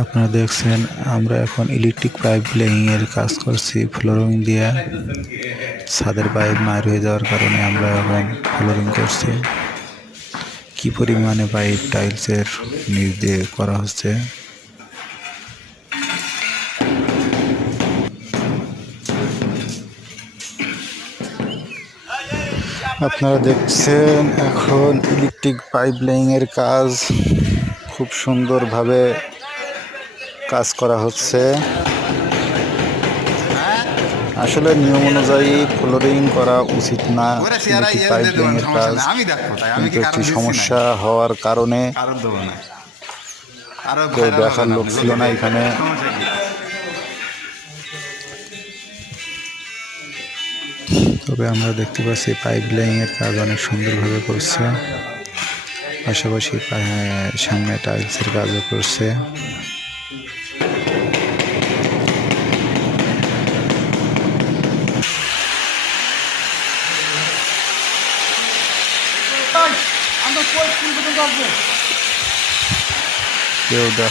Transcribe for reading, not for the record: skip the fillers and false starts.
আপনারা দেখছেন আমরা এখন ইলেকট্রিক পাইপ লেইং এর কাজ করছি ফ্লোরিং দিয়ে। ছাদের পাইপ মার হয়ে যাওয়ার কারণে আমরা এখন ফ্লোরিং করছি। কি পরিমাণে পাইপ টাইলসের নিচ দিয়ে করা হচ্ছে। আপনারা দেখছেন এখন ইলেকট্রিক পাইপ লেইং এর কাজ খুব সুন্দরভাবে কাজ করা হচ্ছে। আসলে নিয়ম অনুযায়ী ফ্লোরিং করা উচিত না ইলেকট্রিক পাইপ লেইং এর কাজ, কিন্তু একটি সমস্যা হওয়ার কারণে কেউ দেখার লোক ছিল না এখানে। তবে আমরা দেখতে পাচ্ছি পাইপ লেইং এর কাজ অনেক সুন্দরভাবে করছে, পাশাপাশি সামনে টাইলসের কাজও করছে। কেউ দেখা